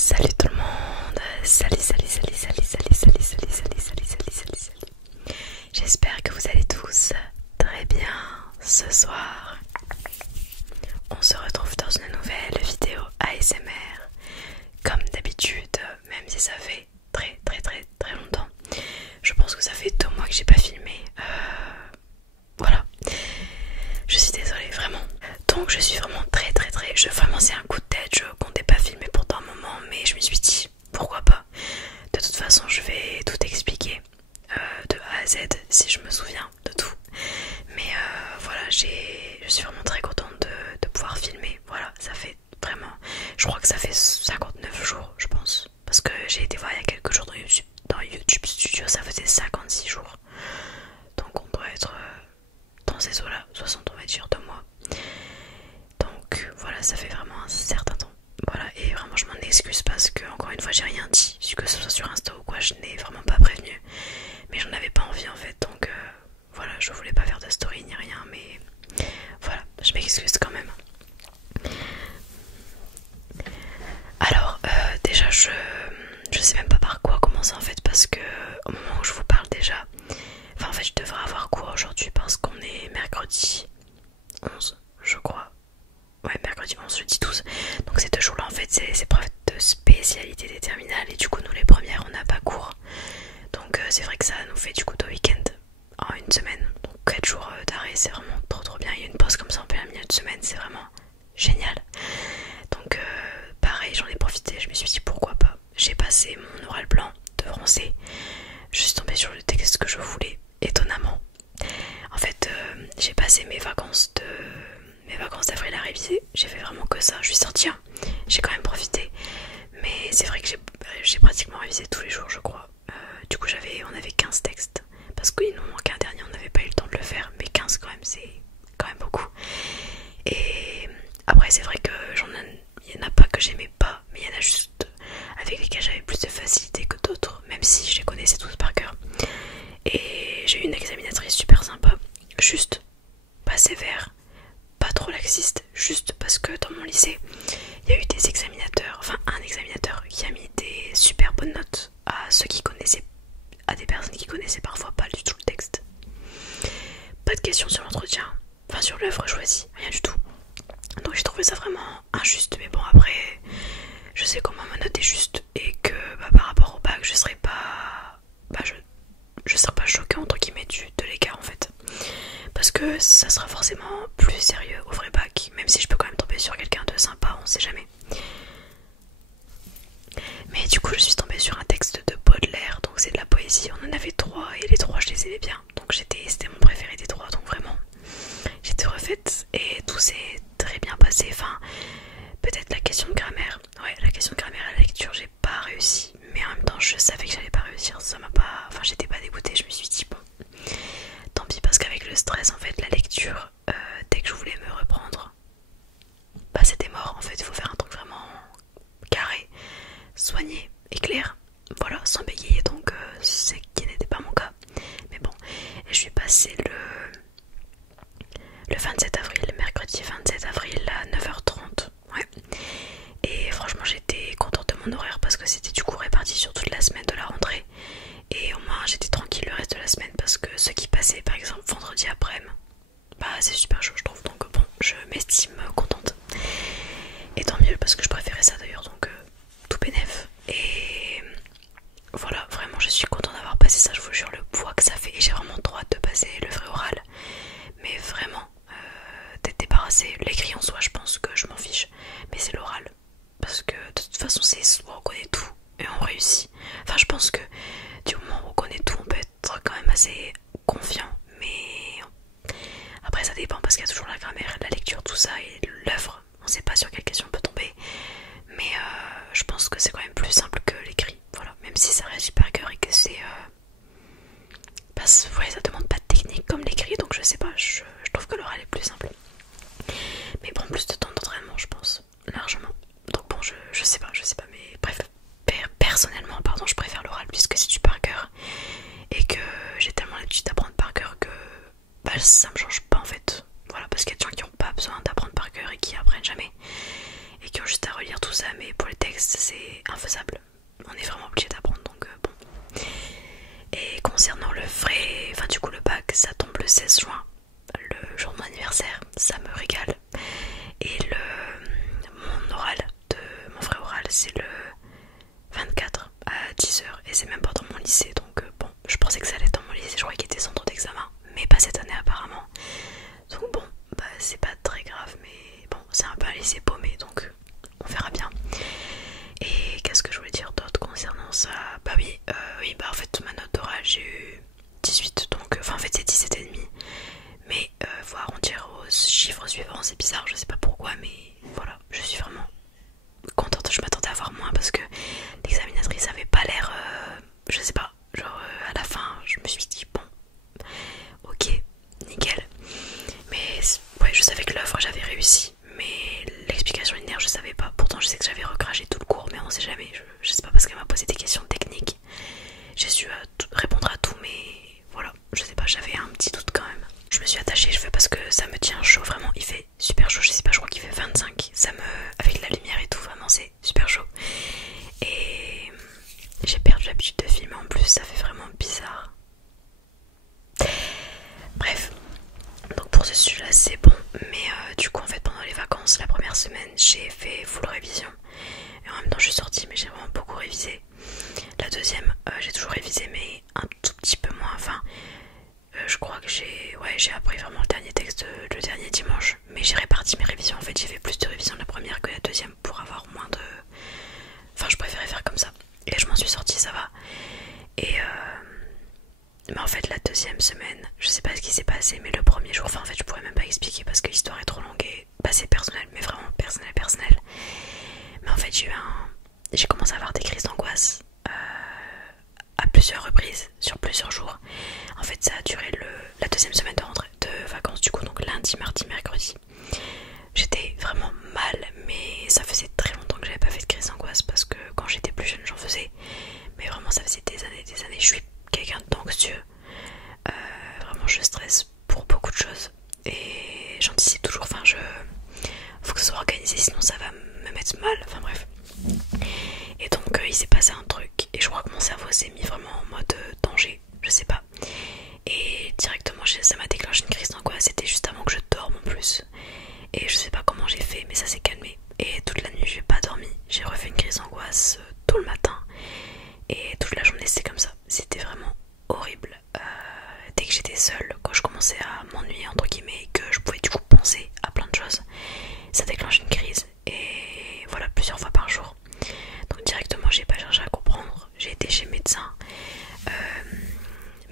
Salut tout le monde, salut. J'espère que vous allez tous très bien ce soir. On se retrouve dans une nouvelle vidéo ASMR. Comme d'habitude, même si ça fait très longtemps. Je pense que ça fait 2 mois que j'ai pas filmé. Voilà. Je suis désolée, vraiment. Donc je suis vraiment vraiment c'est un coup de tête, je comptais pas filmer pendant un moment, mais je me suis dit pourquoi pas. De toute façon je vais tout expliquer de A à Z si je me souviens de tout. Mais voilà, je suis vraiment très contente de pouvoir filmer. Voilà, ça fait vraiment, je crois que ça fait 59 jours je pense. Parce que j'ai été voir il y a quelques jours dans YouTube Studio, ça faisait 56 jours. Donc on doit être dans ces eaux là, 60 on va dire 2 mois. Donc voilà, ça fait vraiment un certain temps. Voilà, et vraiment je m'en excuse parce que encore une fois j'ai rien dit, que ce soit sur Insta ou quoi, je n'ai vraiment pas prévenu. Mais j'en avais pas envie en fait, donc voilà, je voulais pas faire de story ni rien, mais voilà, je m'excuse quand même. Alors déjà je sais même pas par quoi commencer en fait, parce que au moment où je vous parle déjà, enfin en fait je devrais avoir cours aujourd'hui parce qu'on est mercredi 11 je crois. Ouais, mercredi 11, jeudi 12. Donc ces 2 jours là en fait c'est les épreuves de spécialité des terminales, et du coup nous les premières on n'a pas cours. Donc c'est vrai que ça nous fait du coup 2 week-ends en une semaine. Donc 4 jours d'arrêt, c'est vraiment trop bien. Il y a une pause comme ça en plein milieu de semaine, c'est vraiment génial. Donc pareil, j'en ai profité, je me suis dit pourquoi pas. J'ai passé mon oral blanc de français. Je suis tombée sur le texte que je voulais, étonnamment. En fait j'ai passé mes vacances d'avril à réviser. J'ai fait vraiment que ça, je suis sortie, hein. J'ai quand même profité. Mais c'est vrai que j'ai pratiquement révisé tous les jours je crois. Du coup on avait 15 textes. Parce qu'il nous manquait un dernier, on n'avait pas eu le temps de le faire. Mais 15 quand même, c'est quand même beaucoup. Et après c'est vrai que il y en a pas que j'aimais pas, mais il y en a juste avec lesquels j'avais plus de facilité que d'autres, même si je les connaissais tous par cœur. Et j'ai eu une examinatrice super sympa, juste pas sévère, pas trop laxiste, juste parce que dans mon lycée il y a eu des examinateurs, enfin un examinateur qui a mis des super bonnes notes à ceux qui connaissaient, à des personnes qui connaissaient parfois pas du tout le texte. Pas de questions sur l'entretien, enfin sur l'œuvre choisie, rien du tout. Donc j'ai trouvé ça vraiment injuste, mais bon après je sais comment ma note est juste, et que par rapport au bac je serais pas je serais pas choquée entre guillemets de l'écart en fait, parce que ça sera forcément plus sérieux au vrai bac, même si je peux quand même tomber sur quelqu'un de sympa, on sait jamais. Mais du coup je suis tombée sur un texte de Baudelaire, donc c'est de la poésie, on en avait 3 et les 3 je les aimais bien, donc c'était mon préféré des 3, donc vraiment j'étais refaite et tout s'est très bien passé. Enfin peut-être la question de grammaire, ouais, la question de grammaire à la lecture j'ai pas réussi, mais en même temps je savais que j'allais pas réussir, ça m'a pas, enfin j'étais pas dégoûtée, je me suis dit bon tant pis, parce qu'avec le stress en fait la lecture, dès que je voulais me reprendre, bah c'était mort en fait. Il faut faire un truc vraiment carré, soigné et clair, voilà, sans bégayer. Donc c'est ce qui n'était pas mon cas, mais bon. Et je suis passée le 27 avril, le mercredi 27 avril à 9h30, ouais. Et franchement j'étais contente de mon horaire parce que c'était du coup réparti sur toute la semaine de la rentrée, et au moins j'étais tranquille le reste de la semaine, parce que ceux qui passaient par exemple vendredi après-midi, bah c'est super chaud je trouve. Donc bon, je m'estime contente, et tant mieux parce que je préférais ça d'ailleurs, donc tout bénef. Et voilà, vraiment je suis contente d'avoir passé ça, je vous jure le poids que ça fait, et j'ai vraiment trop hâte de passer le vrai oral. Mais vraiment d'être débarrassée, l'écrit en soi je pense que je m'en fiche, mais c'est l'oral, parce que de toute façon on connaît tout et on réussit. Enfin je pense que du moment où on connaît tout on peut être quand même assez confiant, mais après ça dépend parce qu'il y a toujours la grammaire, la lecture, tout ça, et l'œuvre, on sait pas sur quelle question on peut tomber. Mais je pense que c'est quand même plus simple que l'écrit, voilà, même si ça reste par cœur et que c'est ouais, ça demande pas de technique comme l'écrit, donc je sais pas, je trouve que l'oral est plus simple, mais bon, plus de temps d'entraînement je pense, largement. Donc bon, je sais pas, mais bref, personnellement pardon, je préfère l'oral puisque c'est du par cœur, et que j'ai tellement l'habitude d'apprendre par cœur que bah ça me change pas en fait. Voilà, parce qu'il y a des gens qui ont pas besoin d'apprendre par cœur et qui apprennent jamais, et qui ont juste à relire tout ça, mais pour les textes c'est infaisable. On est vraiment obligé d'apprendre, donc bon. Et concernant le vrai, enfin du coup le bac, ça tombe le 16 juin, le jour de mon anniversaire, ça me régale. Et mon oral, mon vrai oral, c'est le 24 à 10h, et c'est même pas dans mon lycée, donc bon, je pensais que ça allait être dans mon lycée, je croyais qu'il était centre d'examen, mais pas cette année apparemment. Donc bon, bah c'est pas très grave, mais bon, c'est un peu un lycée paumé, donc on verra bien. Et qu'est-ce que je voulais dire d'autre concernant ça? Bah oui, bah en fait ma note orale j'ai eu 18, donc enfin en fait c'est 17,5. Mais faut arrondir aux chiffres suivants, c'est bizarre, je sais pas pourquoi, mais voilà, je suis vraiment contente. Je m'attendais à avoir moins parce que l'examinatrice avait pas l'air, je sais pas, genre à la fin je me suis dit bon, ok, nickel. Mais ouais, je savais que l'œuvre j'avais réussi, mais l'explication linéaire je savais pas. Pourtant je sais que j'avais recraché tout le cours, mais on sait jamais. Je sais pas, parce qu'elle m'a posé des questions techniques, j'ai su répondre à tout, mais voilà, je sais pas, j'avais un petit doute quand même. Je me suis attachée, je fais parce que ça me tient chaud, vraiment, il fait super chaud, je sais pas, je crois qu'il fait 25, avec la lumière et tout, vraiment c'est super chaud. Et j'ai perdu l'habitude de filmer en plus, ça fait vraiment bizarre. Bref, donc pour ce sujet-là c'est bon, mais du coup en fait pendant les vacances, la première semaine j'ai fait full révision. Et en même temps je suis sortie, mais j'ai vraiment beaucoup révisé. La deuxième, j'ai toujours révisé, mais un tout petit peu moins, enfin... je crois que j'ai appris vraiment le dernier texte le dernier dimanche, mais j'ai réparti mes révisions. En fait j'ai fait plus de révisions la première que la deuxième pour avoir moins de... Enfin je préférais faire comme ça. Et je m'en suis sortie, ça va. Et mais en fait la deuxième semaine, je sais pas ce qui s'est passé, mais le premier jour, enfin en fait je pourrais même pas expliquer parce que l'histoire est trop longue et bah, c'est personnel, mais vraiment personnel. Mais en fait j'ai commencé à avoir des crises d'angoisse à plusieurs reprises, sur plusieurs jours. En fait ça a duré la deuxième semaine de vacances du coup, donc lundi, mardi, mercredi. J'étais vraiment mal, mais ça faisait très longtemps que j'avais pas fait de crise d'angoisse parce que quand j'étais plus jeune j'en faisais. Mais vraiment ça faisait des années, je suis quelqu'un d'anxieux. Vraiment je stresse pour beaucoup de choses et j'anticipe toujours, enfin faut que ce soit organisé sinon ça va me mettre mal, enfin bref. Et donc il s'est passé un truc et je crois que mon cerveau s'est mis vraiment en mode danger, je sais pas. Et directement ça m'a déclenché une crise d'angoisse, c'était juste avant que je dorme en plus. Et je sais pas comment j'ai fait, mais ça s'est calmé. Et toute la nuit j'ai pas dormi, j'ai refait une crise d'angoisse tôt le matin. Et toute la journée c'était comme ça, c'était vraiment horrible. Dès que j'étais seule, quand je commençais à m'ennuyer entre guillemets et que je pouvais du coup penser à plein de choses, ça déclenche une crise. Et voilà, plusieurs fois par jour. Donc directement j'ai pas cherché à comprendre, j'ai été chez le médecin.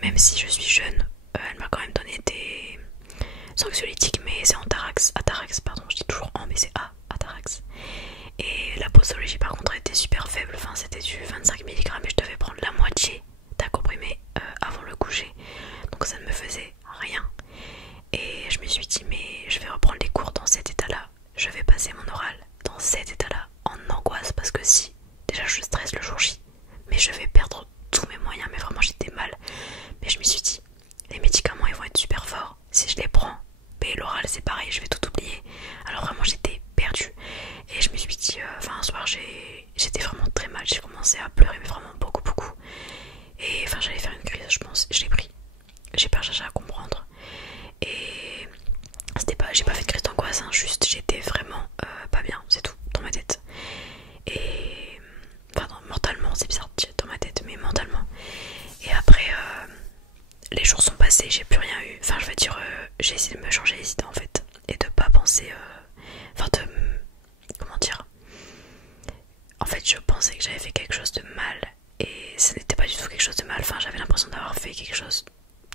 Même si je suis jeune, elle m'a quand même donné des anxiolytiques, mais c'est Atarax, pardon, je dis toujours en, mais c'est Atarax. Et la posologie par contre était super faible, enfin c'était du 25 mg et je devais prendre la moitié d'un comprimé avant le coucher. Donc ça ne me faisait rien. Et je me suis dit mais je vais reprendre les cours dans cet état-là, je vais passer mon oral dans cet état-là en angoisse parce que si déjà je stresse le jour J, mais je vais perdre tous mes moyens, mais vraiment j'étais mal. Mais je me suis dit les médicaments ils vont être super forts, si je les prends, mais l'oral c'est pareil, je vais tout oublier. Alors vraiment j'étais perdue. Et je me suis dit, un soir j'étais vraiment très mal, j'ai commencé à pleurer, mais vraiment beaucoup. Et enfin j'allais faire une crise, je pense, je l'ai pris. J'ai pas cherché à comprendre. Et j'ai pas fait de crise d'angoisse, hein, juste j'étais vraiment pas bien, c'est tout, dans ma tête. Et enfin non, mentalement, c'est bizarre de dire dans ma tête, mais mentalement. Et après les jours sont passés, j'ai plus rien eu. Enfin je veux dire, j'ai essayé de me changer les idées en fait. Et de pas penser, comment dire, en fait je pensais que j'avais fait quelque chose de mal et ce n'était pas du tout quelque chose de mal, enfin j'avais l'impression d'avoir fait quelque chose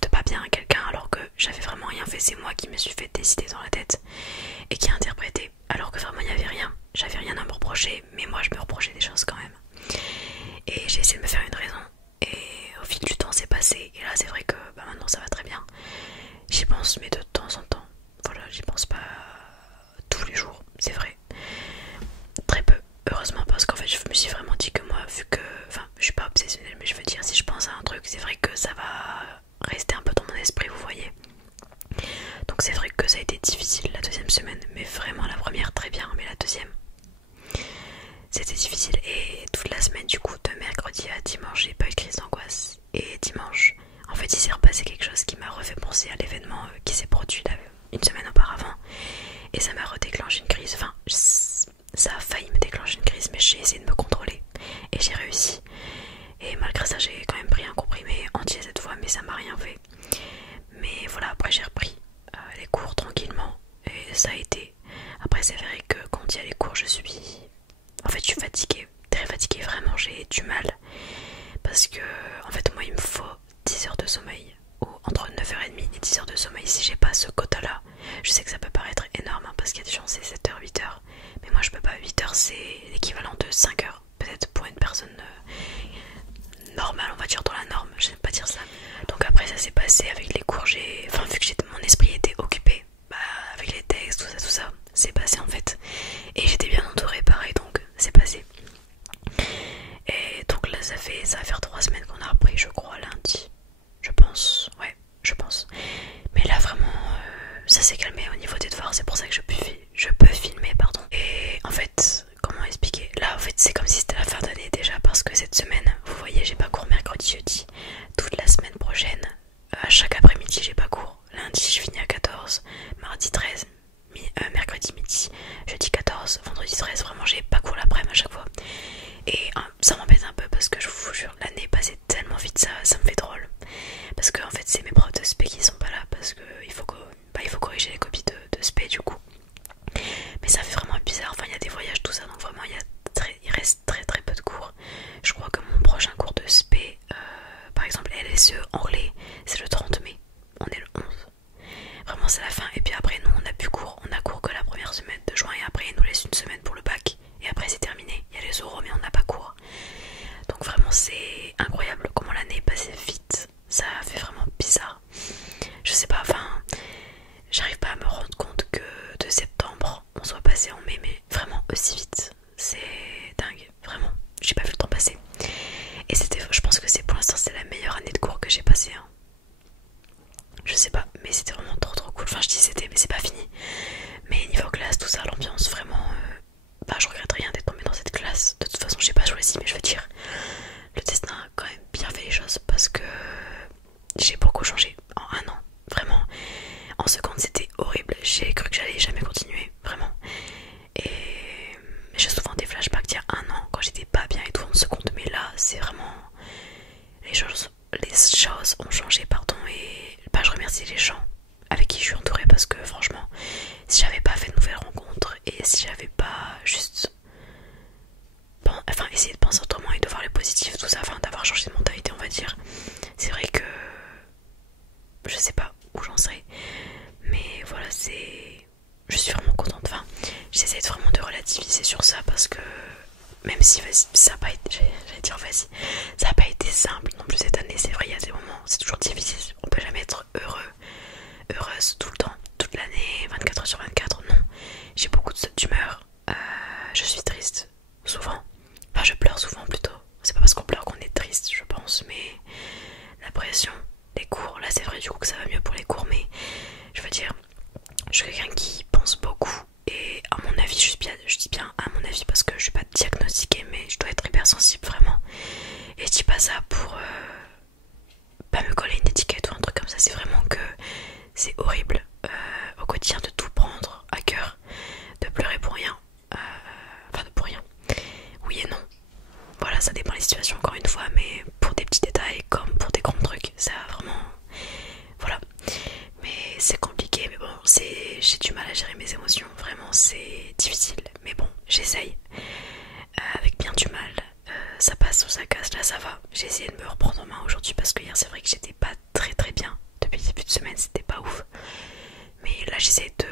de pas bien à quelqu'un alors que j'avais vraiment rien fait, c'est moi qui me suis fait décider dans la tête et qui a interprété alors que vraiment il n'y avait rien, j'avais rien à me reprocher, mais moi je me reprochais des choses quand même. Et j'ai essayé de me faire une raison et au fil du temps c'est passé et là c'est vrai que maintenant ça va très bien. J'y pense mais de temps en temps, voilà, j'y pense pas tous les jours, c'est vrai, très peu. Heureusement parce qu'en fait je me suis vraiment dit que moi vu que, enfin je suis pas obsessionnelle mais je veux dire si je pense à un truc c'est vrai que ça va rester un peu dans mon esprit, vous voyez. Donc c'est vrai que ça a été difficile la deuxième semaine, mais vraiment la première très bien, mais la deuxième c'était difficile. Et pensé à l'événement qui s'est produit là, une semaine auparavant. Et ça m'a redéclenché une crise. Enfin, ça a failli me déclencher une crise, mais j'ai essayé de me contrôler. Et j'ai réussi. Et malgré ça, j'ai quand même pris un comprimé entier cette fois, mais ça m'a rien fait. Mais voilà, après j'ai repris les cours tranquillement. Et ça a été. Après, c'est vrai que quand il y a les cours, je suis fatiguée. Très fatiguée, vraiment, j'ai du mal. Parce que, en fait, moi, il me faut 10 heures de sommeil. Ou entre 9h30 et 10 heures de sommeil. Si j'ai pas ce quota-là, je sais que ça peut paraître énorme, hein, parce qu'il y a des gens, c'est 7h, 8h. Mais moi, je peux pas. 8h, c'est l'équivalent de 5h. Peut-être pour une personne normale, on va dire dans la norme. Je sais pas dire ça. Donc après, ça s'est passé avec les cours. Enfin, vu que mon esprit était occupé, avec les textes, tout ça, c'est passé en fait. Et j'étais bien entourée, pareil, donc c'est passé. Et donc là, ça va faire 3 semaines qu'on a repris, je crois, lundi. Je pense, ouais, je pense. Mais là, vraiment, ça s'est calmé au niveau des devoirs, c'est pour ça que je peux filmer, pardon. Et en fait, comment expliquer? Là, en fait, c'est comme si c'était la fin d'année déjà, parce que cette semaine, vous voyez, j'ai pas cours mercredi, jeudi. Toute la semaine prochaine, à chaque après-midi, j'ai pas cours. Lundi, je finis à 14, mardi 13, mercredi midi, jeudi 14, vendredi 13. Vraiment, j'ai pas cours l'après-midi à chaque fois. Et ça m'embête un peu parce que je vous jure, l'année est passée tellement vite, ça me fait drôle. Parce que en fait, c'est mes profs de spé qui sont pas là parce que il faut corriger les copies de spé du coup. Mais ça fait vraiment bizarre. Enfin, il y a des voyages, tout ça, donc vraiment, il reste très très peu de cours. Je crois que mon prochain cours de spé, par exemple LSE anglais, c'est le 30 mai. On est le 11. Vraiment, c'est la fin. Et puis après, nous, on a plus cours. On a cours que la première semaine de juin et après, ils nous laissent une semaine pour le bac. Et après, c'est terminé. Il y a les oraux, mais on n'a pas cours. Donc vraiment, c'est incroyable comment l'année est passée vite. Ça fait vraiment bizarre. Je sais pas, enfin, j'arrive pas à me rendre compte que de septembre, on soit passé en mai, mais vraiment aussi vite. C'est dingue, vraiment. J'ai pas vu le temps passer. Et je pense que pour l'instant, c'est la meilleure année de cours que j'ai passée. Hein. Je sais pas, mais c'était vraiment trop cool. Enfin, je dis c'était, mais c'est pas fini. Mais niveau classe, tout ça, l'ambiance, vraiment. Je regrette rien d'être tombée dans cette classe. De toute façon, j'ai pas choisi, mais je veux dire, le destin a quand même bien fait les choses parce que j'ai beaucoup changé en un an. Vraiment, en seconde, c'était horrible. J'ai cru que j'allais jamais continuer, vraiment. Et j'ai souvent des flashbacks d'il y a un an quand j'étais pas bien et tout en seconde. Mais là, c'est vraiment. Les choses ont changé, pardon. Et je remercie les gens avec qui je suis entourée parce que franchement, si j'avais pas fait de nouvelles rencontres et si j'avais pas juste essayer de penser autrement et de voir le positif, tout ça, enfin d'avoir changé de mentalité, on va dire, c'est vrai que je sais pas où j'en serais, mais voilà, je suis vraiment contente. Enfin, j'essaie vraiment de relativiser sur ça parce que même si ça a pas été, ça a pas été simple non plus cette année. C'est vrai, il y a des moments, c'est toujours difficile, on peut jamais être heureuse tout le temps, toute l'année, 24h/24. Non, j'ai beaucoup de sautes d'humeur, je suis triste souvent, enfin je pleure souvent plutôt. C'est pas parce qu'on pleure qu'on est triste, je pense, mais la pression, les cours, là c'est vrai du coup que ça va mieux pour les cours, mais je veux dire, je suis quelqu'un qui pense beaucoup. Et à mon avis, je dis bien à mon avis parce que je suis pas diagnostiquée, mais je dois être hypersensible vraiment. Et je dis pas ça pour pas me coller une étiquette ou un truc comme ça, c'est vraiment que c'est horrible au quotidien de tout prendre à cœur, de pleurer pour rien. Enfin, pour rien. Oui et non. Voilà, ça dépend des situations encore une fois, mais pour des petits détails comme pour des grands trucs, ça vraiment. Voilà. Mais c'est compliqué, mais bon, j'ai du mal à gérer mes émotions, vraiment c'est difficile, mais bon, j'essaye, avec bien du mal, ça passe ou ça casse, là ça va. J'ai essayé de me reprendre en main aujourd'hui parce que hier c'est vrai que j'étais pas très bien, depuis le début de semaine c'était pas ouf, mais là j'essaie de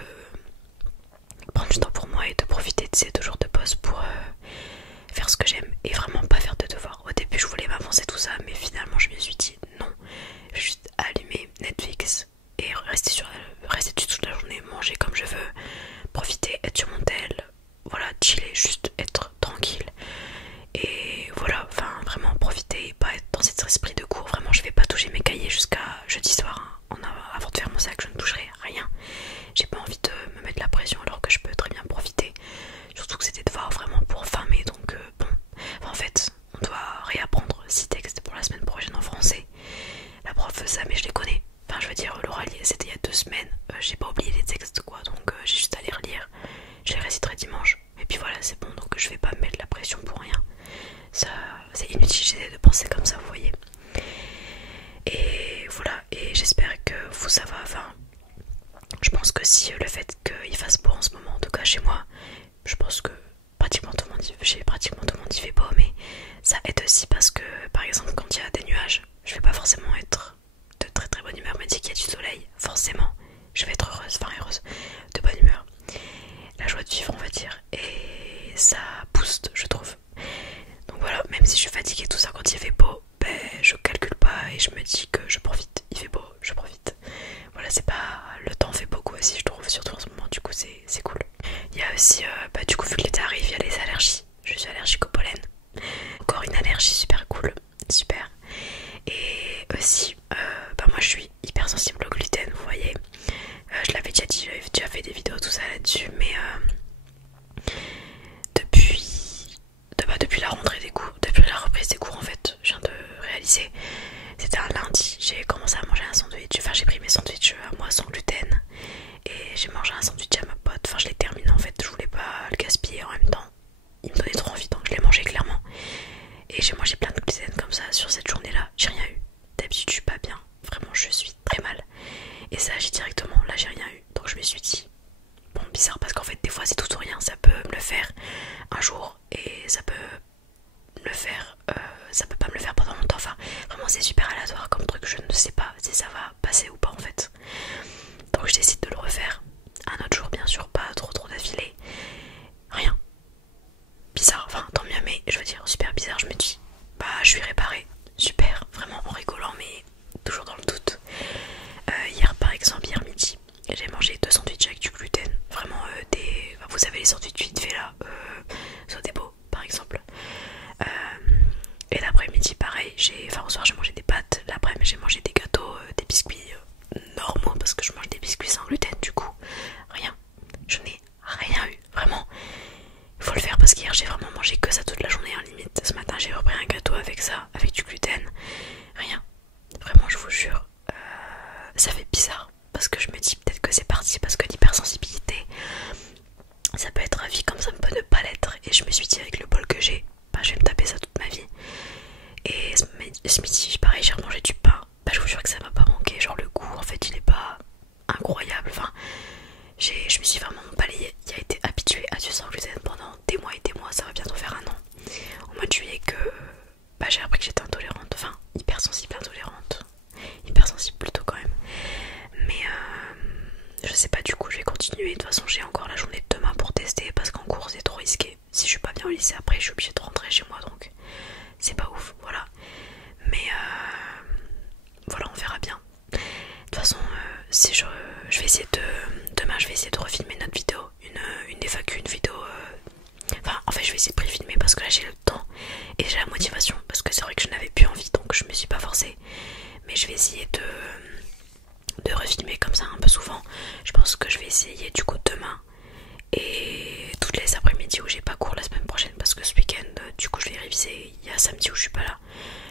prendre du temps pour moi et de profiter de ces 2 jours de pause pour faire ce que j'aime et vraiment pas faire de devoirs. Au début je voulais m'avancer tout ça, mais finalement je me suis dit non, je vais juste allumer Netflix et rester dessus toute la journée, manger comme je veux, profiter, être sur mon tel, voilà, chiller, juste être tranquille. Et voilà, enfin vraiment profiter et pas être dans cet esprit de cours. Vraiment, je vais pas toucher mes cahiers jusqu'à jeudi soir, hein. Avant de faire mon sac, je ne toucherai rien. J'ai pas envie de me mettre la pression alors que je peux très bien profiter. Surtout que c'était devoir vraiment pour fin mai, donc bon. Enfin, en fait, on doit réapprendre 6 textes pour la semaine prochaine en français. La prof veut ça, mais je les connais. Enfin, je veux dire, l'oral c'était il y a 2 semaines. J'ai pas oublié les textes quoi, donc j'ai juste à les relire. Je les réciterai dimanche. Et puis voilà, c'est bon, donc je vais pas me mettre la pression pour rien. Ça, c'est inutile, j'essaie de penser comme ça, vous voyez. Et voilà, et j'espère que vous ça va. Enfin, je pense que si le fait qu'il fasse beau en ce moment, en tout cas chez moi, je pense que pratiquement tout le monde y fait beau, mais ça aide aussi parce que par exemple quand il y a des nuages, je vais pas forcément être de très très bonne humeur, mais dès qu'il y a du soleil, forcément je vais être heureuse, de bonne humeur, la joie de vivre on va dire, et ça booste je trouve. Donc voilà, même si je suis fatiguée tout ça quand il fait beau, ben je calcule pas et je me dis que je profite, il fait beau, je profite. Voilà, c'est pas, le temps fait beaucoup aussi je trouve, surtout en ce moment, du coup c'est cool. Il y a aussi, du coup vu que l'été arrive, il y a les allergies, je suis allergique au pollen. Encore une allergie super cool, super. Et aussi, moi je suis hyper sensible au gluten, vous voyez. Je l'avais déjà dit, j'avais déjà fait des vidéos tout ça là-dessus, mais depuis la rentrée des cours, depuis la reprise des cours en fait, je viens de réaliser. C'était un lundi, j'ai commencé à manger un sandwich, enfin j'ai pris mes sandwichs à moi sans gluten. Et j'ai mangé un sandwich à ma pote, enfin je l'ai terminé en fait, je voulais pas le gaspiller en même temps. Il me donnait trop envie donc je l'ai mangé clairement. Et j'ai mangé plein de gluten comme ça sur cette journée là, j'ai rien eu. D'habitude je suis pas bien, vraiment je suis très mal. Et ça j'ai directement, là j'ai rien eu. Donc je me suis dit, bon bizarre parce qu'en fait des fois c'est tout ou rien, ça peut me le faire un jour et ça peut me le faire, ça peut pas me le faire pendant longtemps. Enfin vraiment c'est super aléatoire comme truc, je ne sais pas si ça va passer ou pas en fait. Donc je décide de le refaire un autre jour bien sûr, pas trop d'affilée. Rien. Bizarre, enfin tant mieux, mais je veux dire super bizarre, je me dis bah je suis réparée, super, vraiment en rigolant mais toujours dans le doute. Hier par exemple, hier midi, j'ai mangé 2 sandwichs avec du gluten, vraiment vous savez les sandwichs vite fait là, Sodebo par exemple. Et l'après-midi pareil, enfin au soir j'ai mangé des pâtes, l'après-midi j'ai mangé des gâteaux, des biscuits normaux parce que je mange des biscuits sans gluten du coup. Rien, je n'ai rien eu, vraiment. Il faut le faire parce qu'hier j'ai vraiment mangé que ça toute la journée en limite. Ce matin j'ai repris un gâteau avec ça, avec du gluten. Rien, vraiment je vous jure. Ça fait bizarre parce que je me dis peut-être que c'est parti parce que l'hypersensibilité ça peut être à vie comme ça peut ne pas l'être. Et je me suis dit avec le bol que j'ai, bah je vais me taper ça toute ma vie. Et ce midi pareil j'ai remangé du pain. Bah je vous jure que ça m'a pas manqué, genre le goût en fait il est pas incroyable. Enfin je me suis vraiment, mon palais il a été habitué à du sans gluten pendant des mois et des mois, ça va bientôt faire un an. Au mois de juillet que j'ai appris que j'étais intolérante, enfin hypersensible intolérante. Hypersensible plutôt quand même. Mais je sais pas, du coup je vais continuer. De toute façon j'ai encore la journée de demain pour tester parce qu'en cours c'est trop risqué. Si je suis pas bien au lycée après je suis obligée de rentrer chez moi donc c'est pas ouf, voilà. Mais voilà, on verra bien. De toute façon si je vais essayer demain je vais essayer de refilmer notre vidéo, une FAQ, une vidéo enfin en fait je vais essayer de pré-filmer parce que là j'ai le temps et j'ai la motivation parce que c'est vrai que je n'avais plus envie donc je me suis pas forcée. Mais je vais essayer de refilmer comme ça un peu souvent. Je pense que je vais essayer du coup demain et toutes les après-midi où j'ai pas cours la semaine prochaine parce que ce week-end du coup je vais réviser. Il y a samedi où je suis pas là,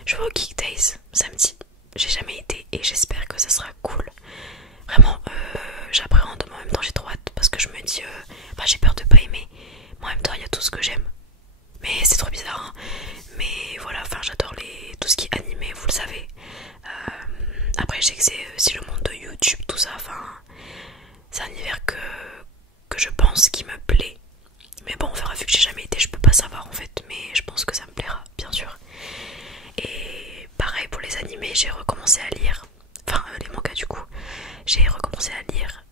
je vais au Geek Days samedi, j'ai jamais été et j'espère que ça sera cool. Vraiment j'appréhende mais en même temps j'ai trop hâte parce que je me dis j'ai peur de pas aimer mais en même temps il y a tout ce que j'aime. Mais c'est trop bizarre hein. Mais voilà, enfin j'adore tout ce qui est animé, vous le savez. Après je sais que c'est aussi le monde de YouTube, tout ça, enfin c'est un univers que je pense qui me plaît. Mais bon on verra, vu que j'ai jamais été je peux pas savoir en fait. Mais je pense que ça me plaira bien sûr. Et pareil pour les animés, j'ai recommencé à lire. Enfin les mangas du coup. J'ai recommencé à lire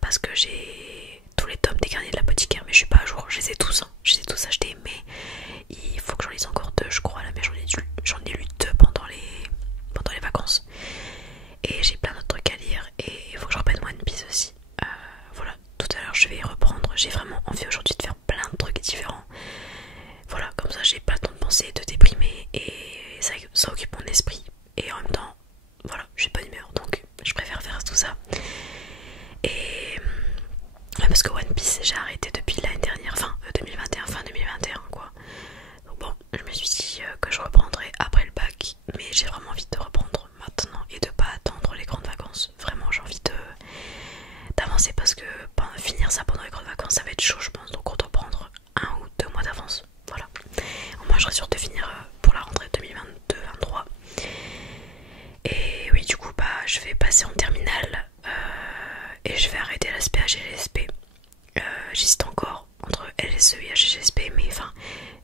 parce que j'ai tous les tomes des Gardiens de l'Apothicaire. Mais je suis pas à jour, je les ai tous hein. Je les ai tous achetés mais il faut que j'en lise encore 2 je crois là. Mais j'en ai lu 2 pendant les vacances. Et j'ai plein d'autres trucs à lire et il faut que je reprenne One Piece aussi. Voilà, tout à l'heure je vais y reprendre. J'ai vraiment envie aujourd'hui de faire plein de trucs différents. Voilà, comme ça j'ai pas le temps de penser, de déprimer et ça occupe mon esprit. Et en même temps, voilà, je vais passer en terminale et je vais arrêter la SPA GGSP. J'hésite encore entre LSE et HGSP, mais enfin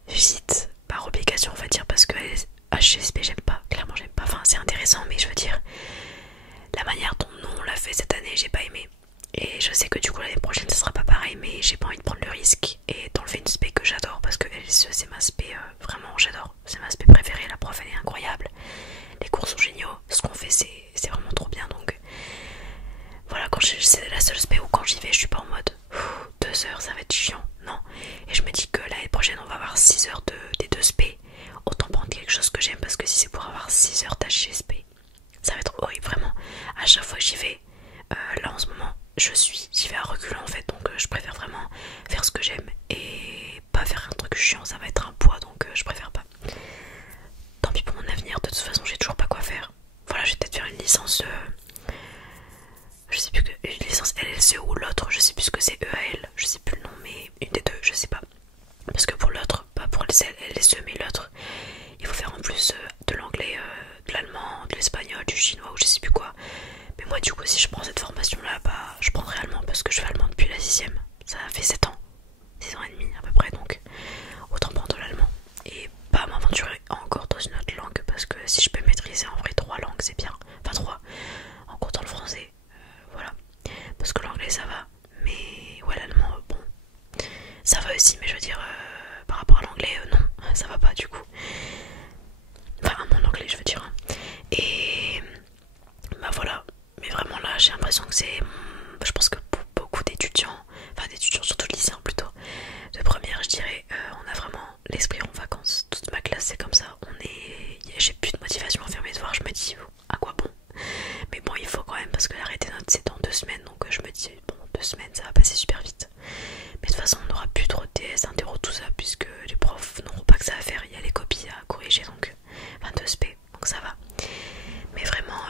j'hésite par obligation on va dire, parce que HGSP j'aime pas, clairement j'aime pas, enfin c'est intéressant mais je veux dire la manière dont nous on l'a fait cette année j'ai pas aimé. Et je sais que du coup l'année prochaine ce sera pas pareil, mais j'ai pas envie de prendre le risque et d'enlever une spé que j'adore, parce que LSE c'est ma spé, vraiment j'adore, c'est ma spé préférée, la prof elle est incroyable, les cours sont géniaux, ce qu'on fait c'est vraiment trop bien. Donc voilà, quand c'est la seule spé où quand j'y vais je suis pas en mode 2 heures ça va être chiant, non. Et je me dis que l'année prochaine on va avoir 6 heures des 2 spé, autant prendre quelque chose que j'aime, parce que si c'est pour avoir 6 heures d'HGSP ça va être horrible vraiment. À chaque fois que j'y vais, là en ce moment j'y vais à reculons en fait, donc je préfère vraiment faire ce que j'aime et pas faire un truc chiant, ça va être un poids, donc je préfère pas. Tant pis pour mon avenir, de toute façon j'ai toujours pas quoi faire. Voilà, je vais peut-être faire une licence, je sais plus que une licence LLCE ou l'autre, je sais plus ce que c'est, EAL, je sais plus le nom, mais une des deux, je sais pas. Parce que pour l'autre, pas pour le LSE mais l'autre, il faut faire en plus de l'anglais, de l'allemand, de l'espagnol, du chinois ou je sais plus quoi. Mais moi du coup si je prends cette formation là, bah je prendrai allemand parce que je fais allemand depuis la 6ème. Ça fait 7 ans, 6 ans et demi à peu près, donc autant prendre de l'allemand. Et pas m'aventurer encore dans une autre langue, parce que si je peux maîtriser en vrai 3 langues c'est bien. Enfin 3, en comptant le français, voilà. Parce que l'anglais ça va, mais ouais l'allemand bon, ça va aussi, mais je veux dire par rapport à l'anglais non, ça va pas du coup. Enfin à mon anglais je veux dire. Et bah voilà, mais vraiment là j'ai l'impression que c'est, je pense que pour beaucoup d'étudiants, enfin d'étudiants surtout de lycéens plutôt, de première je dirais, on a vraiment l'esprit en vacances. Toute ma classe c'est comme ça, j'ai plus de motivation à faire mes devoirs, je me dis à quoi bon. Mais bon il faut quand même, parce que l'arrêt des notes c'est dans 2 semaines, donc je me dis bon 2 semaines ça va passer super vite. Mais de toute façon on n'aura plus trop de TS, interro, tout ça, puisque les profs n'auront pas que ça à faire, il y a les copies à corriger, donc enfin 2 SP, donc ça va. Mais vraiment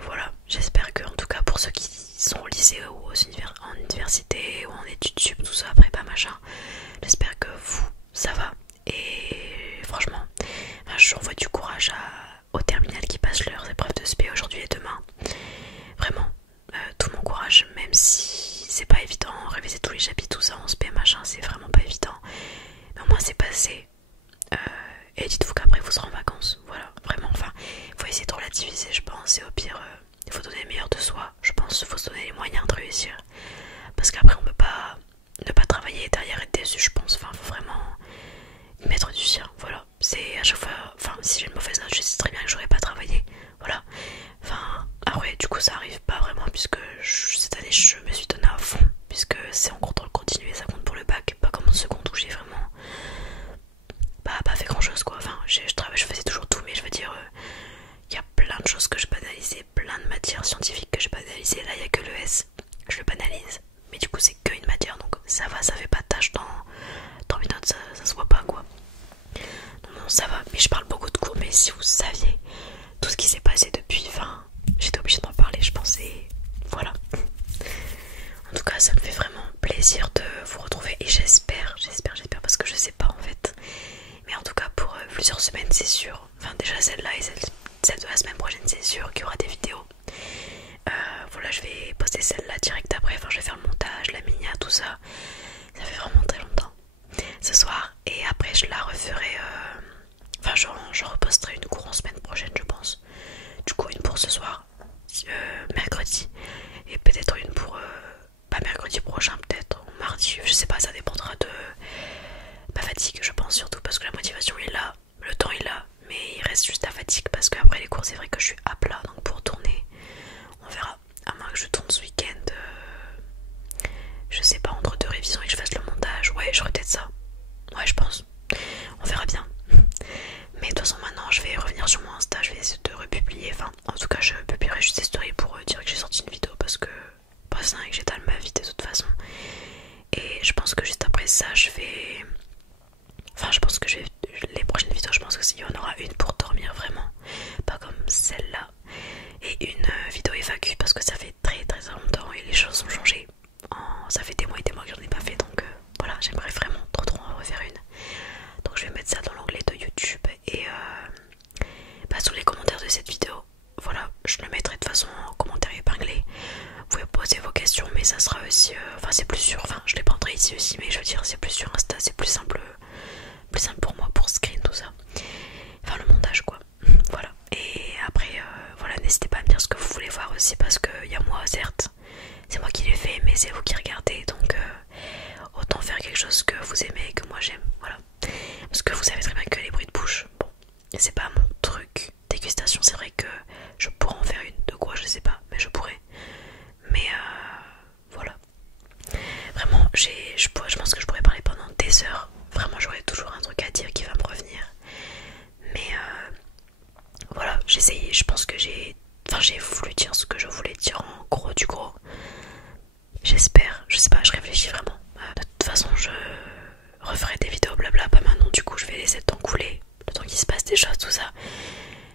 voilà, j'espère que en tout cas pour ceux qui sont au lycée ou en université ou en études sup, tout ça, prépa machin, j'espère que vous ça va. Et franchement enfin, j'envoie du courage aux terminales qui passent leurs épreuves de SP aujourd'hui et demain. Vraiment tout mon courage, même si c'est pas évident, réviser tous les chapitres, tout ça en SP machin, c'est vraiment pas évident, mais au moins c'est passé. Et dites-vous qu'après vous serez en vacances, voilà, vraiment, enfin, il faut essayer de relativiser je pense, et au pire, il faut donner le meilleur de soi, je pense, il faut se donner les moyens de réussir, parce qu'après on peut pas ne pas travailler et derrière être déçu, je pense, enfin, il faut vraiment mettre du sien, voilà, c'est à chaque fois, enfin, si j'ai une mauvaise note, je sais très bien que j'aurais pas travaillé, voilà, enfin, ah ouais, du coup ça arrive pas vraiment, puisque cette année je me suis donné à fond, puisque c'est en contrôle continu et ça compte pour le bac, pas comme en seconde où j'ai vraiment pas fait grand chose quoi. Enfin je faisais toujours tout, mais je veux dire il y a plein de choses que je banalisais, plein de matières scientifiques que je banalisais. Là il y a que le S, je le banalise, mais du coup c'est que une matière, donc ça va, ça fait pas de tâche dans mes notes, ça se voit pas quoi. Non ça va, mais je parle beaucoup de cours, mais si vous saviez tout ce qui s'est passé depuis, enfin j'étais obligée d'en parler je pense, et voilà. En tout cas ça me fait vraiment plaisir de vous retrouver, et j'espère parce que je sais pas en fait, mais en tout cas pour plusieurs semaines c'est sûr, enfin déjà celle-là et celle de la semaine prochaine c'est sûr qu'il y aura des vidéos. Voilà, je vais poster celle-là direct après, enfin je vais faire le montage, la miniature, tout ça, ça fait vraiment très longtemps ce soir, et après je la referai, enfin je reposterai une cour en semaine prochaine je pense, du coup une pour ce soir, mercredi, et peut-être une pour pas mercredi prochain, peut-être ou mardi, je sais pas, ça dépendra de ma fatigue je pense, surtout parce que la motivation est là, le temps est là, mais il reste juste la fatigue, parce qu'après les cours c'est vrai que je suis à plat, donc pour tourner on verra, à moins que je tourne ce week-end, je sais pas, entre 2 révisions et que je fasse le montage, ouais j'aurais peut-être ça, ouais je pense, on verra bien. Mais de toute façon maintenant je vais revenir sur mon Insta, je vais essayer de republier, enfin en tout cas je publierai juste des stories pour dire que j'ai sorti une vidéo, parce que pas ça et que j'étale ma vie de toute façon. Et je pense que juste après ça je vais, enfin je pense que les prochaines vidéos je pense qu'il y en aura une pour dormir vraiment, pas comme celle-là, et une en commentaire épinglé. Vous pouvez poser vos questions, mais ça sera aussi, enfin c'est plus sûr, enfin je les prendrai ici aussi, mais je veux dire c'est plus sur Insta, c'est plus simple pour moi pour screen tout ça, enfin le montage quoi. Voilà, et après voilà, n'hésitez pas à me dire ce que vous voulez voir aussi, parce que il y a moi certes, c'est moi qui l'ai fait, mais c'est vous qui regardez, donc autant faire quelque chose que vous aimez et que moi j'aime, voilà. Parce que vous savez très bien que les bruits de bouche, bon, c'est pas mon truc. Dégustation, c'est vrai que je pourrais en faire une, de quoi je sais pas, mais je pourrais. Mais voilà. Vraiment, je pense que je pourrais parler pendant des heures. Vraiment, j'aurais toujours un truc à dire qui va me revenir. Mais voilà, j'ai essayé, je pense que j'ai voulu dire ce que je voulais dire en gros du gros. J'espère, je sais pas, je réfléchis vraiment. De toute façon, je referai des vidéos blabla, pas maintenant, du coup je vais laisser le temps couler, le temps qu'il se passe des choses, tout ça.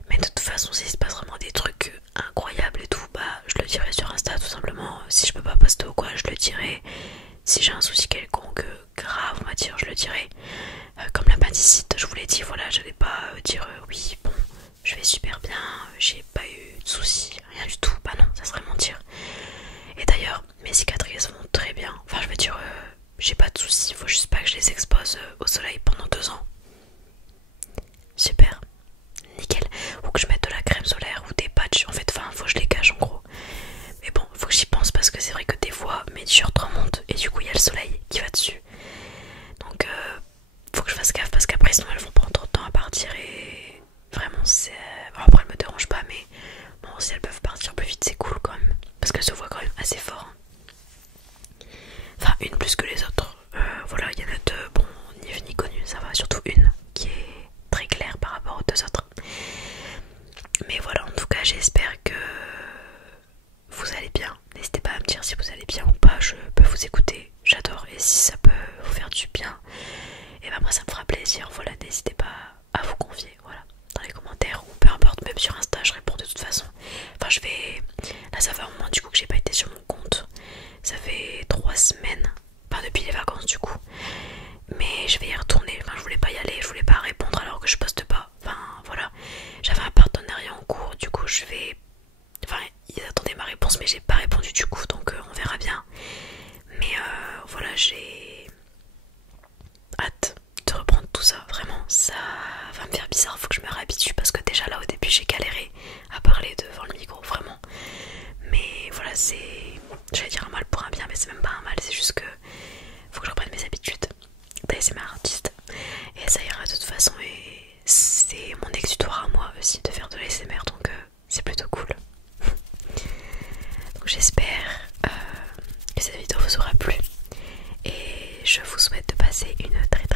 Mais de toute façon, s'il se passe vraiment des trucs incroyables et tout, bah je le dirai sur Insta tout simplement. Si je peux pas poster ou quoi, je le dirai. Si j'ai un souci quelconque grave, on va dire, je le dirai. Comme l'appendicite, je vous l'ai dit, voilà, j'allais pas dire oui, bon, je vais super bien, j'ai pas eu de soucis, rien du tout. Bah non, ça serait mentir. Et d'ailleurs, mes cicatrices vont très bien. Enfin, je veux dire, j'ai pas de soucis, faut juste pas que je les expose au soleil pendant 2 ans. Super, nickel. Ou que je mette de la crème solaire ou des patchs, en fait, enfin, faut que je les cache en gros. Mais bon, faut que j'y pense parce que c'est vrai que des fois mes t-shirts remontent et du coup il y a le soleil qui va dessus. Donc faut que je fasse gaffe parce qu'après sinon elles vont prendre trop de temps à partir et vraiment c'est... Bon, après elles me dérangent pas, mais bon, si elles peuvent partir plus vite c'est cool quand même. Parce qu'elles se voient quand même assez fort. Enfin une plus que les autres. Voilà, il y en a deux, bon, ni vu ni connu, ça va. Surtout une qui est très claire par rapport aux deux autres. Mais voilà, en tout cas j'espère que vous allez bien. N'hésitez pas à me dire si vous allez bien ou pas, je peux vous écouter, j'adore. Et si ça peut vous faire du bien, et ben moi ça me fera plaisir. Voilà, n'hésitez pas à vous confier, voilà, dans les commentaires ou peu importe, même sur Insta je réponds de toute façon. Enfin je vais, là ça fait un moment du coup que j'ai pas été sur mon compte, ça fait 3 semaines, enfin depuis les vacances du coup, mais je vais y retourner. Enfin je voulais pas y aller, je voulais pas répondre alors que je poste pas, enfin voilà, j'avais un partenariat en cours, du coup je vais, enfin ils attendaient ma réponse mais j'ai pas répondu du coup, donc on verra bien. Mais voilà, j'ai hâte de reprendre tout ça, vraiment ça va me faire bizarre, faut que je me réhabitue parce que déjà là au début j'ai galéré à parler devant le micro, vraiment. Mais voilà, c'est, j'allais dire un mal pour un bien, mais c'est même pas un mal, c'est juste que faut que je reprenne mes habitudes d'ASMR artiste et ça ira de toute façon. Et c'est mon exutoire à moi aussi de faire de l'ASMR, donc c'est plutôt cool. Donc j'espère que cette vidéo vous aura plu et je vous souhaite de passer une très